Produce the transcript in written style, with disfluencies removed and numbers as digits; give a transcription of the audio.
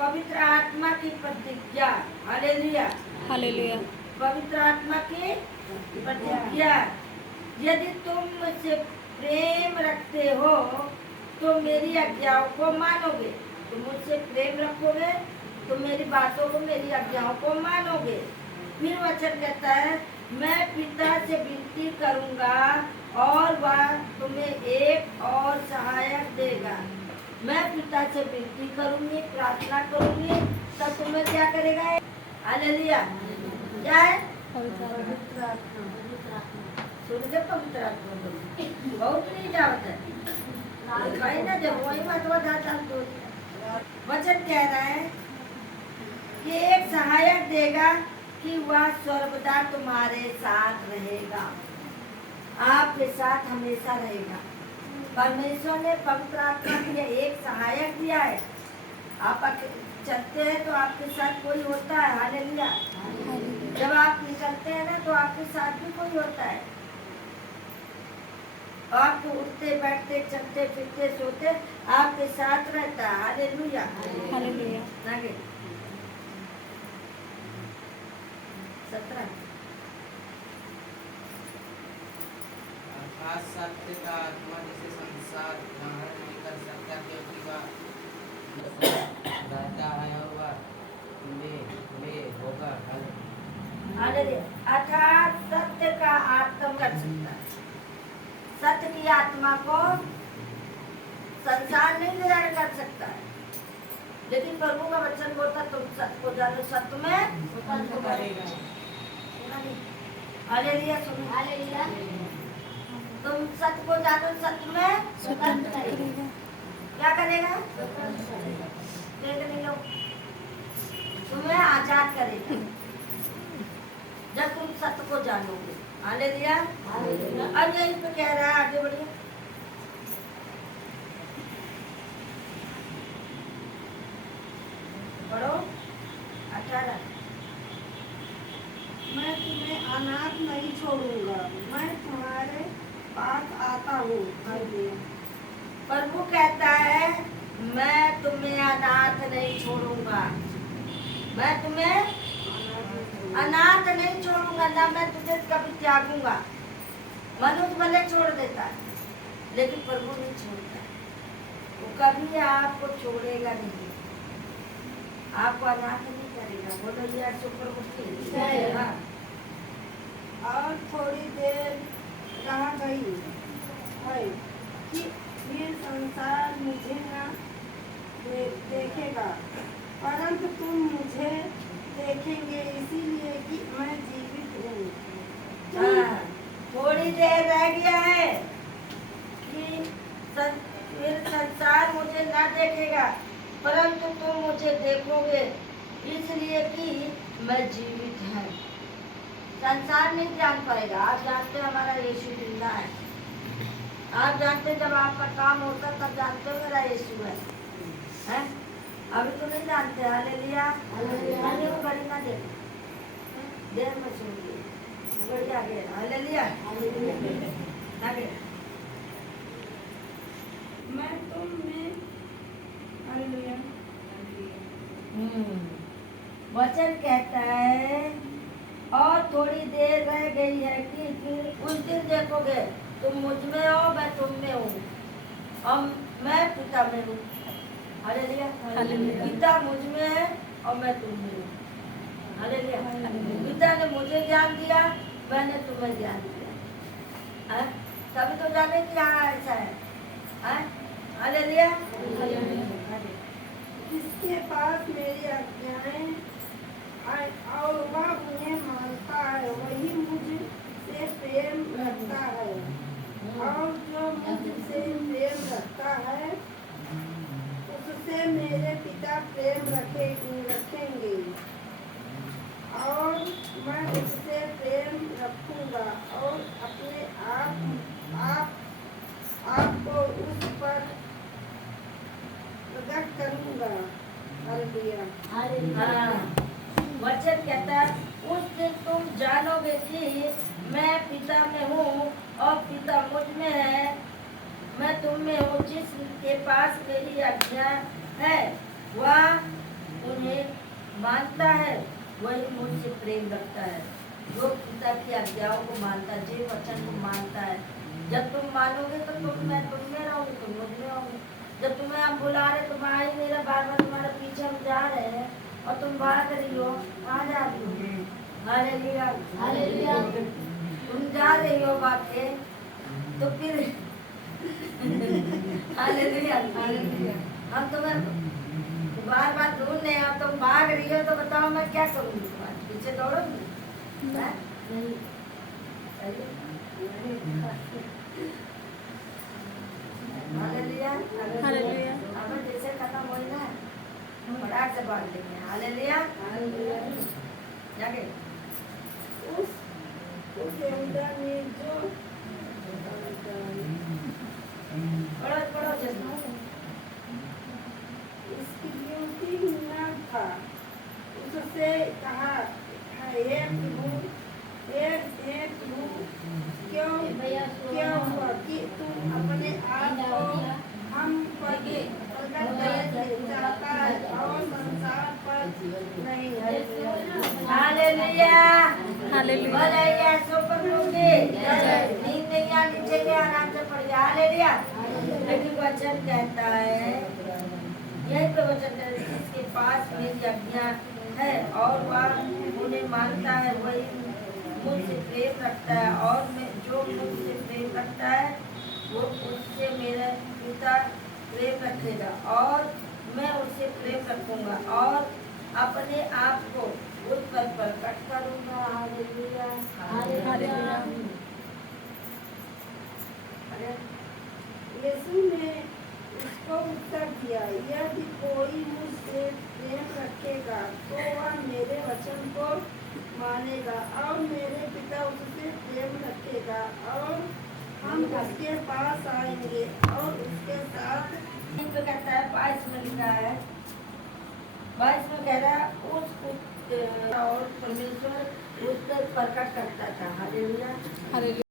पवित्र आत्मा की प्रतिज्ञा। Hallelujah, hallelujah. पवित्र आत्मा की प्रतिज्ञा। यदि तुम मुझसे प्रेम रखते हो तो मेरी आज्ञाओं को मानोगे। तुम मुझसे प्रेम रखोगे तो मेरी बातों को, मेरी आज्ञाओं को मानोगे। फिर वचन कहता है, मैं पिता से विनती करूंगा और वह तुम्हें एक और सहायक देगा। मैं पिता से विनती करूंगी, प्रार्थना करूंगी, तब तुम्हें क्या करेगा? हालेलुया। क्या है? पवित्र आत्मा। सुन जब पवित्र आत्मा बहुत नहीं जावत है भाई ना, जब वही मत बताता तो वचन कह रहा है कि एक सहायक देगा कि वह सर्वदा तुम्हारे साथ रहेगा, आपके साथ हमेशा रहेगा। परमेश्वर ने पवित्र आत्मा के लिए एक सहायक दिया है। आप चलते हैं तो आपके साथ कोई होता है। हालेलुया। जब आप निकलते हैं ना तो आपके साथ भी कोई होता है। आपको उठते बैठते चलते फिरते सोते आपके साथ रहता है। Hallelujah, hallelujah. आगे 17। अर्थात सत्य का आत्मा जिसे संसार ग्रहण नहीं कर सकता, क्योंकि वह रहता है और वह ले होगा। हालेलुया। अर्थात सत्य का आत्मा कर सकता है। सत्य की आत्मा को संसार नहीं ग्रहण कर सकता है, लेकिन प्रभु का वचन बोलता तुम सत्य को जानो, सत्य में स्वतंत्र करेगा। हालेलुया, सुनो। हालेलुया। तुम सत्य को जानो, सत्य में स्वतंत्र करेगा। क्या करेगा? देख नहीं लो, तुम्हें आजाद करेगा जब तुम सत्य को जानोगे। हालेलुया। अब यही तो कह रहा है, आगे बढ़िए। पढ़ो 18। मैं तुम्हें अनाथ नहीं छोड़ूंगा, मैं तुम्हारे पास आता हूँ। प्रभु कहता है, मैं तुम्हें अनाथ नहीं छोड़ूंगा, मैं तुम्हें अनाथ नहीं छोड़ूंगा, ना मैं तुझे कभी त्यागूंगा। मनुष्य भले छोड़ देता है, लेकिन प्रभु नहीं छोड़ता। वो कभी आपको छोड़ेगा नहीं, आपको अनाथ नहीं करेगा। बोलो यार, प्रभु की। हाँ। और थोड़ी देर रह गई है कि फिर संसार मुझे न देखेगा, परंतु तुम मुझे देखेंगे, इसीलिए कि मैं जीवित हूँ। हाँ, थोड़ी देर रह गया है कि फिर संसार मुझे ना देखेगा, परंतु तुम मुझे देखोगे, इसलिए कि मैं जीवित हूँ। संसार नहीं जान पाएगा। आप जानते हो हमारा यीशु जिंदा है। आप जानते जब आपका काम होता तब जानते हो मेरा यीशु है, हैं? अभी तो नहीं जानते। हालेलुया। हालेलुया। बड़ी ना दे देर में सुनिए, बड़ी आगे। हालेलुया। आगे मैं तुम में हालेलुया। वचन कहता है, और थोड़ी देर रह गई है कि फिर उस दिन देखोगे, तुम मुझ में हो, मैं तुम में हूँ, और मैं पिता में हूँ। हालेलुया। पिता मुझ में है और मैं तुम में हूँ। हालेलुया। पिता ने मुझे ज्ञान दिया, मैंने तुम्हें ज्ञान दिया। हैं? तभी तो जाने कि हाँ ऐसा है। हैं? हालेलुया। जिसके पास मेरी आज्ञाएं और वह उन्हें मानता है, वही मुझसे प्रेम रखता है, और जो मुझसे प्रेम रखता है उससे मेरे पिता प्रेम रखेंगे, और मैं उससे प्रेम रखूंगा और अपने आप को उस पर प्रकट करूंगा। हालेलुया। हाँ, वचन कहता है, उस दिन तुम जानोगे कि मैं पिता में हूँ और पिता मुझ में है, मैं तुम में हूँ। जिसके पास मेरी आज्ञा है वह मानता है वही मुझसे प्रेम रखता है। जो पिता की आज्ञाओं को मानता है, जो वचन को मानता है, जब तुम मानोगे तो मैं तुम में रहूंगी, तुम मुझ में रहोगे। जब तुम्हें हम बुला रहे, तुम आ ही मेरा बार बार तुम्हारे पीछे हम जा रहे हैं और तुम भाग रही हो, कहाँ जा रही हो? Hallelujah, hallelujah. तुम जा रही हो भाग के, तो फिर हालेलुया, हालेलुया। हम तुम्हें बार बार ढूंढ रहे हैं, तुम भाग रही हो, तो बताओ मैं क्या करूँगी? तुम्हारे पीछे दौड़ूंगी? हाँ? नहीं। Hallelujah, hallelujah. अब जैसे खत्म हुई ना, फटाक से भाग लेंगे। Hallelujah, hallelujah. जाके उस यहूदा में जो पढ़ो पढ़ो जैसे स्त्रियों की न था, उससे कहा हे प्रभु, हे प्रभु, क्या हुआ कि तुम अपने आप को हम पर प्रकट करना चाहता है और संसार पर नहीं? Hallelujah, hallelujah. बोलिए सो पकड़ोगे, नींद नहीं आनी चाहिए, आराम से पढ़िए। हालेलुया। लेकिन वचन कहता है, यही तो वचन कहता है, इसके पास मेरी आज्ञा है और वह उन्हें मानता है, वही मुझसे प्रेम रखता है और मैं जो मुझसे प्रेम रखता है वो उससे मेरा पिता प्रेम रखेगा और मैं उससे प्रेम रखूंगा और अपने आप को उस पर प्रकट करूंगा। Hallelujah, hallelujah. अरे यीशु ने उसको उत्तर दिया, यदि कोई मुझसे प्रेम रखेगा तो वह मेरे वचन को मानेगा और मेरे पिता उससे प्रेम रखेगा और हम उसके पास आएंगे और उसके साथ। तो कहता है 22 में लिखा है, 22 में कह रहा है उस और परमेश्वर उस पर प्रकट करता था। Hallelujah, hallelujah.